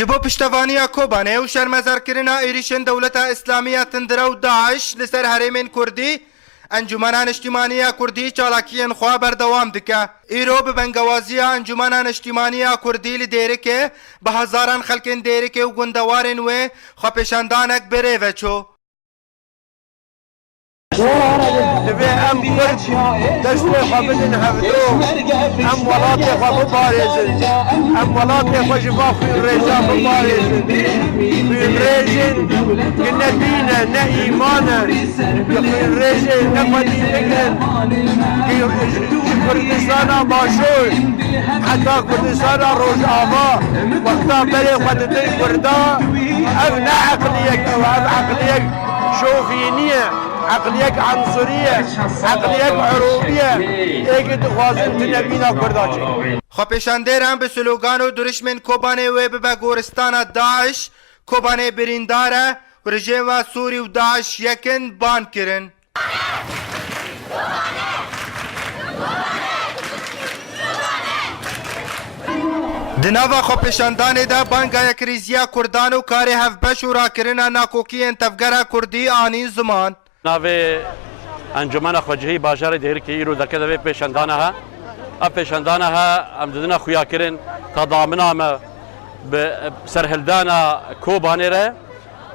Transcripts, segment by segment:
جبو پشتوانیا کوبانه و شرمزارکرنا ایریشن دولتا اسلامیه تندره و داعش لسر هرمین کردی انجمنان اجتماعی کردی چالاکیان خواه بردوام دکه ایرو به بنگوازی انجمنان اجتماعی کردی لدیرکه به هزاران خلکن دیرکه و گندوارن و خواه پیشاندانک بره وچو دبي ام كرد دشوي خبزن هبدو ام ولاتي خبو باريزن ام ولاتي خجبا في الرجاء بباريزن في الرجل كنا دينا نا ايمانا في الرجل نفدي نقرن كردستانا باشور حتى كردستانا روج آبا وقتا بري خدتين كردا ام نا عقليك او ام عقليك شوفينيه عقليك عنصرية عقليك عروبية ايك تخوازن تنبينا كرداچي خو پیشاندران به سلوگان و درشمن کوبانه و به گورستان داعش کوبانه برینداره و رژیم سوری و داعش یکن بان کرن دناوا خو پیشاندان دا بانگا یک ریزیا کردان و کاری هفبش و راکرنا ناکوکی انتفگره کردی آنی زمان ناوی انجمن خواجهی باجار دیر که ایرو دکه دوی پیشندانها اب پیشندانها ام ددنا خویا کرن تا دامنا ام سرهلدانا کوبانه ره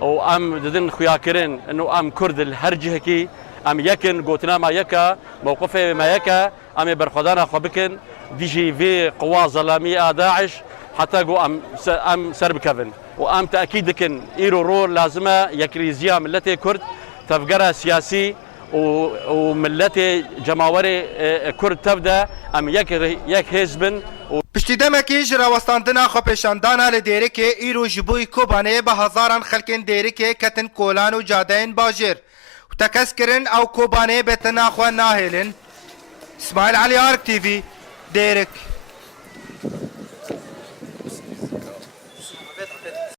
و ام ددن خویا کرن انه ام کرد هر جهه کی ام یکن گوتنا ما یکا موقف ما یکا ام برخدانا خو بکن دي جي في قوا ظلاميه داعش حتى جو ام سرب كفن وام تاكيد كن ايرو رول لازمه يكريزيا ملتي كرد تفقرها سياسي وملتي جماوري كرد تبدا ام يك حزبن پشتی دمکی جرا وستاندنا خو پیشاندانا لدیره که ایرو جبوی کوبانه به هزاران خلکن دیره که کتن کولان و جادین باجر و تکس کرن او کوبانه به تناخوان ناهلن اسماعیل علی آرک تیوی دیرک